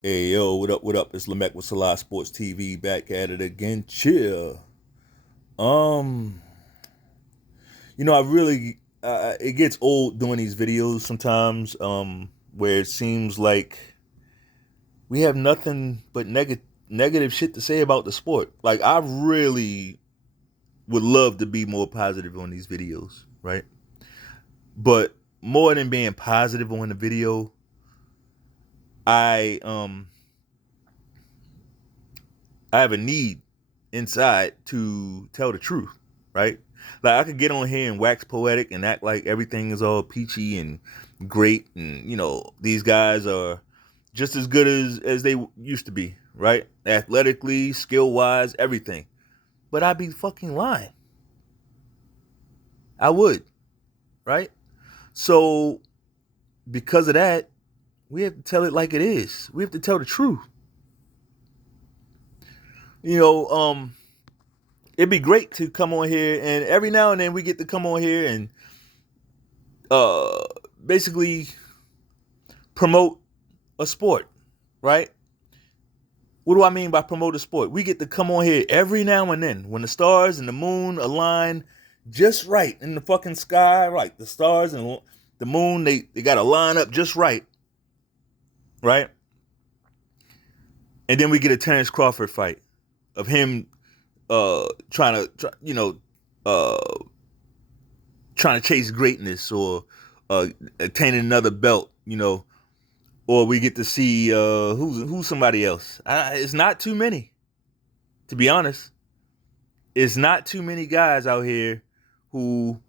Hey yo, what up? What up? It's Lamech with Salah Sports TV back at it again. Chill. Um, I really it gets old doing these videos sometimes. Where it seems like we have nothing but negative shit to say about the sport. Like I really would love to be more positive on these videos, right? But more than being positive on the video, I um I have a need inside to tell the truth, right? Like I could get on here and wax poetic and act like everything is all peachy and great, and these guys are just as good as they used to be, right? Athletically, skill wise, everything. But I'd be fucking lying. I would, right? So because of that, we have to tell it like it is. We have to tell the truth. You know, um, it'd be great to come on here, and every now and then we get to come on here and uh basically promote a sport, right? What do I mean by promote a sport? We get to come on here every now and then when the stars and the moon align just right in the fucking sky, right? The stars and the moon, they got to line up just right, right? And then we get a Terrence Crawford fight of him uh trying to chase greatness or attaining another belt, or we get to see who's somebody else. It's not too many, to be honest. It's not too many guys out here who,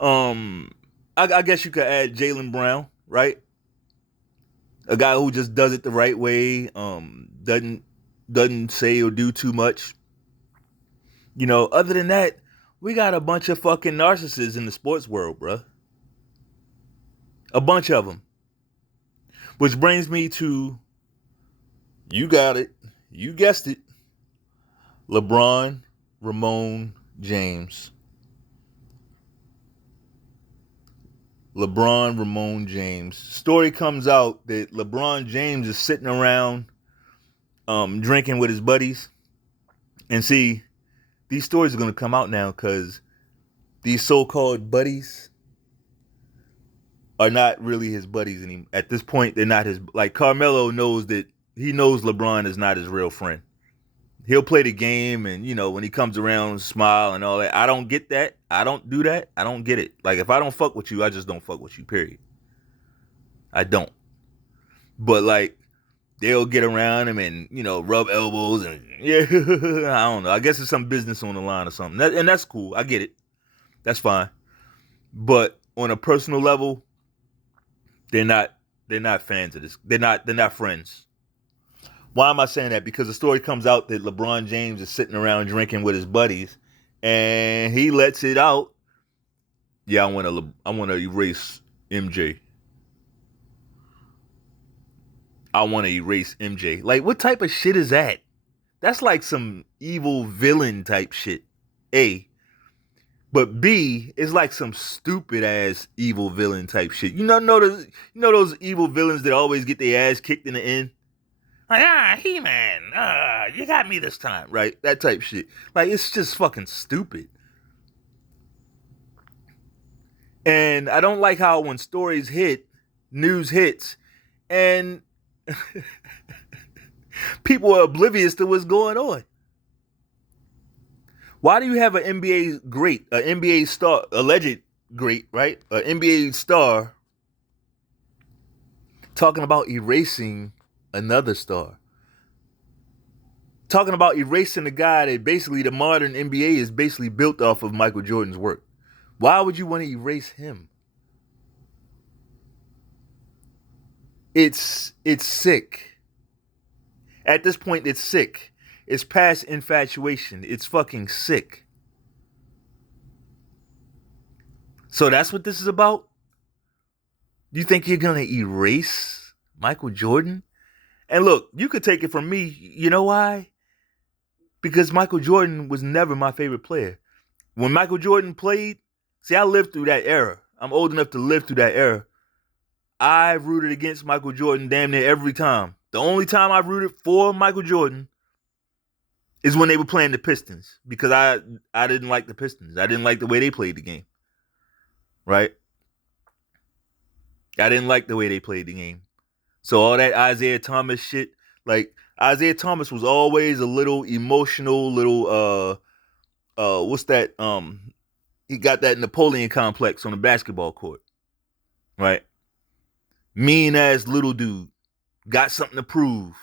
um, I guess you could add Jalen Brown, right? A guy who just does it the right way, doesn't say or do too much. Other than that, we got a bunch of fucking narcissists in the sports world, bruh. A bunch of them. Which brings me to, you got it, you guessed it, LeBron Ramon James. LeBron Ramon James. Story comes out that LeBron James is sitting around drinking with his buddies. And see, these stories are going to come out now because these so-called buddies are not really his buddies anymore. At this point, they're not his. Like Carmelo knows that he knows LeBron is not his real friend. He'll play the game, and when he comes around, smile and all that. I don't get that. I don't do that. I don't get it. Like if I don't fuck with you, I just don't fuck with you. Period. I don't. But like they'll get around him and rub elbows and yeah, I don't know. I guess it's some business on the line or something, and that's cool. I get it. That's fine. But on a personal level, they're not. They're not fans of this. They're not friends. Why am I saying that? Because the story comes out that LeBron James is sitting around drinking with his buddies, and he lets it out. Yeah, I want to erase MJ. I want to erase MJ. Like, what type of shit is that? That's like some evil villain type shit. A. But B is like some stupid ass evil villain type shit. Those evil villains that always get their ass kicked in the end? Like, He-Man, you got me this time, right? That type shit. Like, it's just fucking stupid. And I don't like how when stories hit, news hits, and people are oblivious to what's going on. Why do you have an NBA great, an NBA star, alleged great, right? An NBA star talking about erasing another star? Talking about erasing the guy that basically the modern NBA is basically built off of Michael Jordan's work. Why would you want to erase him? It's sick. At this point, it's sick. It's past infatuation. It's fucking sick. So that's what this is about? You think you're gonna erase Michael Jordan? And look, you could take it from me. You know why? Because Michael Jordan was never my favorite player. When Michael Jordan played, see, I lived through that era. I'm old enough to live through that era. I rooted against Michael Jordan damn near every time The only time I rooted for Michael Jordan is when they were playing the Pistons because I didn't like the Pistons. I didn't like the way they played the game. Right? I didn't like the way they played the game. So all that Isaiah Thomas shit, like Isaiah Thomas was always a little emotional, little what's that? He got that Napoleon complex on the basketball court. Right? Mean ass little dude. Got something to prove.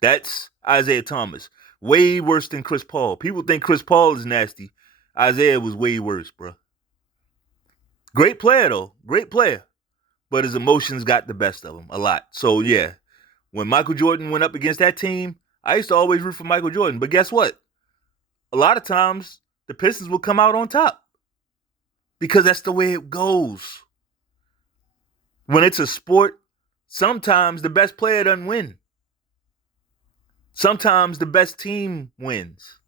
That's Isaiah Thomas. Way worse than Chris Paul. People think Chris Paul is nasty. Isaiah was way worse, bro. Great player, though. Great player. But his emotions got the best of him a lot. So, yeah. When Michael Jordan went up against that team, I used to always root for Michael Jordan. But guess what? A lot of times, the Pistons will come out on top. Because that's the way it goes. When it's a sport, sometimes the best player doesn't win. Sometimes the best team wins.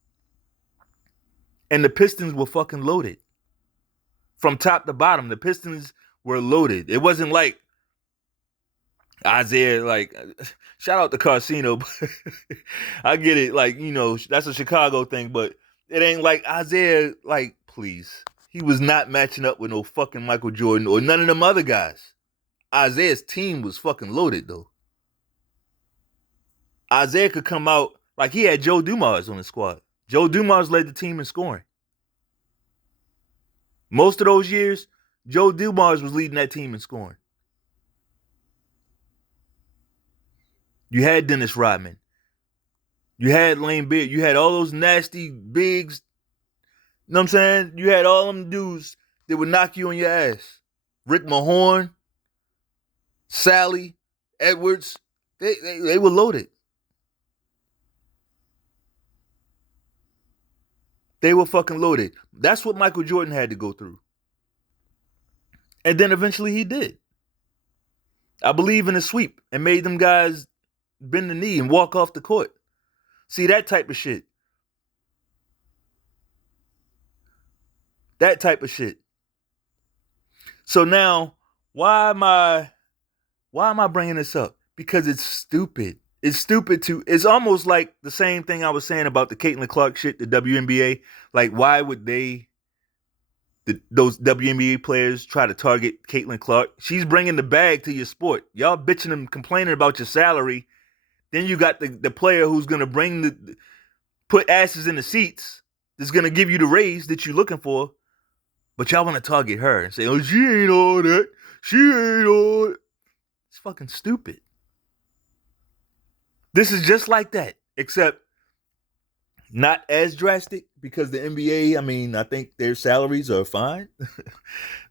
And the Pistons were fucking loaded. From top to bottom, the Pistons were loaded. It wasn't like Isaiah, like, shout out to Carsino. I get it, like, you know, that's a Chicago thing, but it ain't like Isaiah, like, please. He was not matching up with no fucking Michael Jordan or none of them other guys. Isaiah's team was fucking loaded, though. Isaiah could come out, like he had Joe Dumars on the squad. Joe Dumars led the team in scoring. Most of those years, Joe Dumars was leading that team in scoring. You had Dennis Rodman. You had Lane Beard. You had all those nasty bigs. You know what I'm saying? You had all them dudes that would knock you on your ass. Rick Mahorn, Sally, Edwards. They were loaded. They were fucking loaded. That's what Michael Jordan had to go through. And then eventually he did. I believe in a sweep and made them guys bend the knee and walk off the court. See, that type of shit. That type of shit. So now, why am I bringing this up? Because it's stupid. It's stupid to, it's almost like the same thing I was saying about the Caitlin Clark shit, the WNBA. Like, why would those WNBA players try to target Caitlin Clark? She's bringing the bag to your sport. Y'all bitching and complaining about your salary. Then you got the player who's going to put asses in the seats, that's going to give you the raise that you're looking for. But y'all want to target her and say, oh, she ain't all that. She ain't all that. It's fucking stupid. This is just like that, except not as drastic because the NBA, I mean, I think their salaries are fine,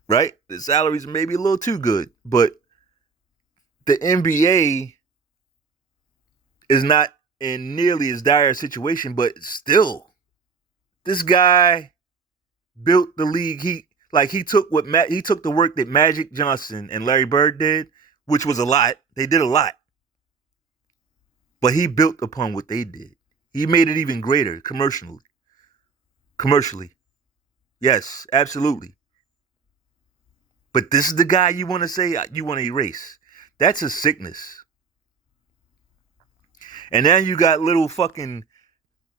right? The salaries are maybe a little too good, but the NBA is not in nearly as dire a situation, but still, this guy built the league. He took the work that Magic Johnson and Larry Bird did, which was a lot. They did a lot. But he built upon what they did. He made it even greater commercially. Yes, absolutely. But this is the guy you want to say you want to erase. That's a sickness. And then you got little fucking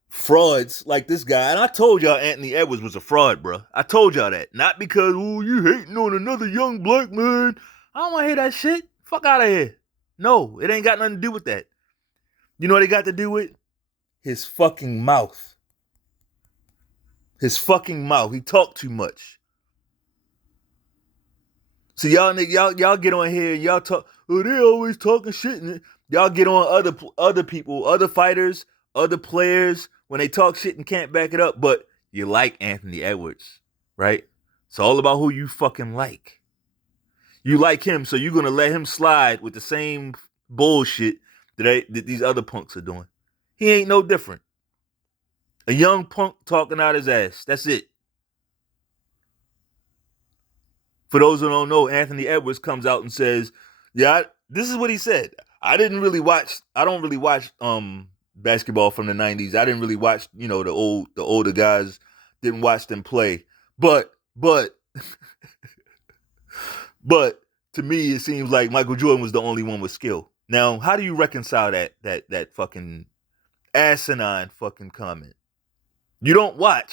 frauds like this guy. And I told y'all Anthony Edwards was a fraud, bro. I told y'all that. Not because, oh, you hating on another young black man. I don't want to hear that shit. Fuck out of here. No, it ain't got nothing to do with that. You know what it got to do with? His fucking mouth. His fucking mouth. He talked too much. So y'all get on here and y'all talk. Oh, they always talking shit. And y'all get on other people, other fighters, other players when they talk shit and can't back it up. But you like Anthony Edwards, right? It's all about who you fucking like. You like him, so you're gonna let him slide with the same bullshit that these other punks are doing. He ain't no different. A young punk talking out his ass. That's it. For those who don't know, Anthony Edwards comes out and says, yeah, this is what he said. I don't really watch basketball from the 90s. I didn't really watch, the older guys, didn't watch them play. But to me, it seems like Michael Jordan was the only one with skill. Now, how do you reconcile that fucking asinine fucking comment? You don't watch,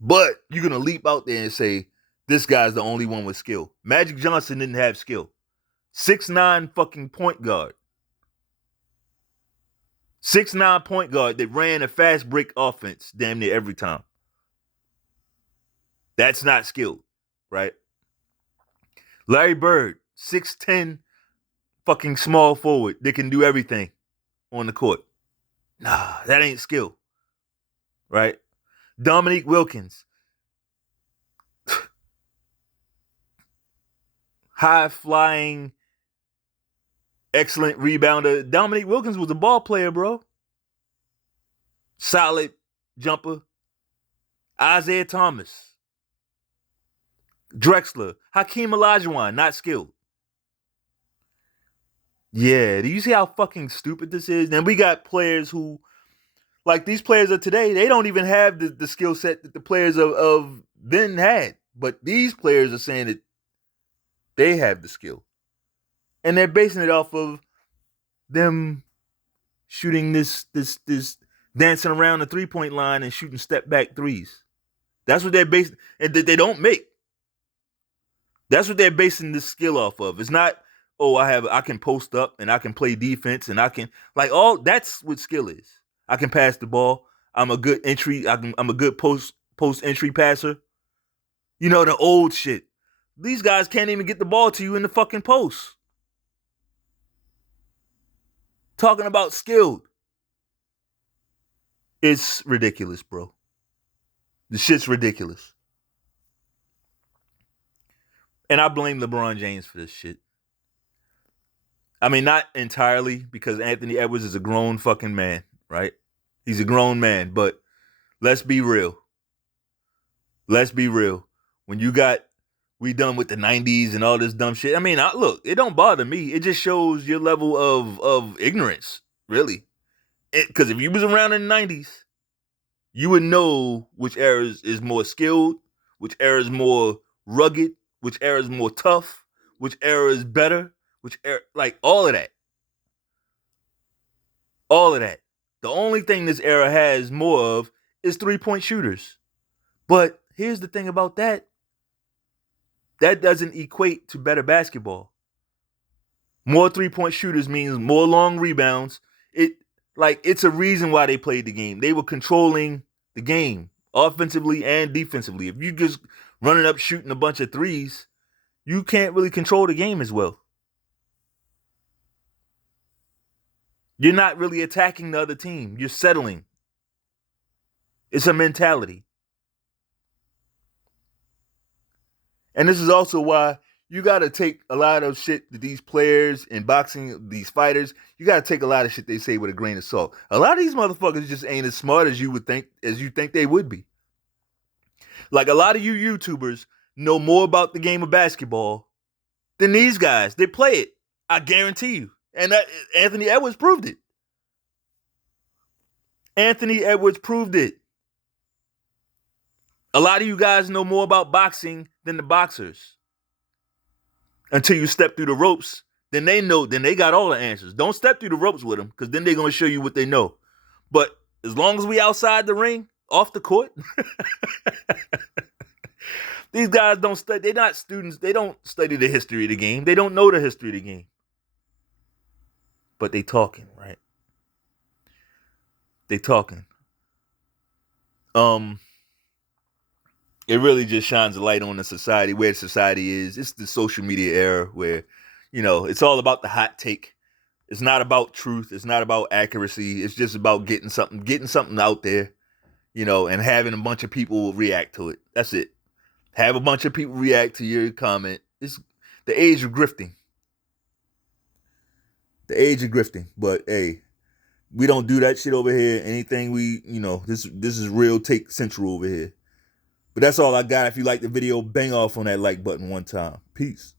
but you're gonna leap out there and say this guy's the only one with skill. Magic Johnson didn't have skill. 6'9" fucking point guard. 6'9" point guard that ran a fast break offense damn near every time. That's not skilled, right? Larry Bird, 6'10" fucking small forward that can do everything on the court. Nah, that ain't skill, right? Dominique Wilkins, high flying, excellent rebounder. Dominique Wilkins was a ball player, bro. Solid jumper. Isaiah Thomas, Drexler, Hakeem Olajuwon, not skilled. Yeah, do you see how fucking stupid this is? Then we got players who, like these players of today, they don't even have the skill set that the players of then had. But these players are saying that they have the skill. And they're basing it off of them shooting this dancing around the 3-point line and shooting step back threes. That's what they're basing, and they don't make. That's what they're basing this skill off of. It's not, oh, I can post up and I can play defense and I can like all that's what skill is. I can pass the ball. I'm a good entry. I'm a good post entry passer. You know, the old shit. These guys can't even get the ball to you in the fucking post. Talking about skilled. It's ridiculous, bro. The shit's ridiculous. And I blame LeBron James for this shit. I mean, not entirely, because Anthony Edwards is a grown fucking man, right? He's a grown man, but let's be real. Let's be real. When we done with the 90s and all this dumb shit. I mean, look, it don't bother me. It just shows your level of ignorance, really. Because if you was around in the 90s, you would know which era is more skilled, which era is more rugged, which era is more tough, which era is better, which era, like all of that. All of that. The only thing this era has more of is 3-point shooters. But here's the thing about that. That doesn't equate to better basketball. More 3-point shooters means more long rebounds. It's a reason why they played the game. They were controlling the game offensively and defensively. If you just running up shooting a bunch of threes, you can't really control the game as well. You're not really attacking the other team. You're settling. It's a mentality. And this is also why you got to take a lot of shit that these players in boxing, these fighters, you got to take a lot of shit they say with a grain of salt. A lot of these motherfuckers just ain't as smart as you think they would be. Like a lot of you YouTubers know more about the game of basketball than these guys. They play it. I guarantee you. And Anthony Edwards proved it. Anthony Edwards proved it. A lot of you guys know more about boxing than the boxers. Until you step through the ropes, then they got all the answers. Don't step through the ropes with them, because then they're going to show you what they know. But as long as we outside the ring, off the court, these guys don't study. They're not students. They don't study the history of the game. They don't know the history of the game. But they talking, right? They talking. It really just shines a light on the society, where society is. It's the social media era where, it's all about the hot take. It's not about truth. It's not about accuracy. It's just about getting something out there, and having a bunch of people react to it. That's it. Have a bunch of people react to your comment. It's the age of grifting. The age of grifting. But hey, we don't do that shit over here. Anything this is real take central over here. But that's all I got. If you like the video, bang off on that like button one time. Peace.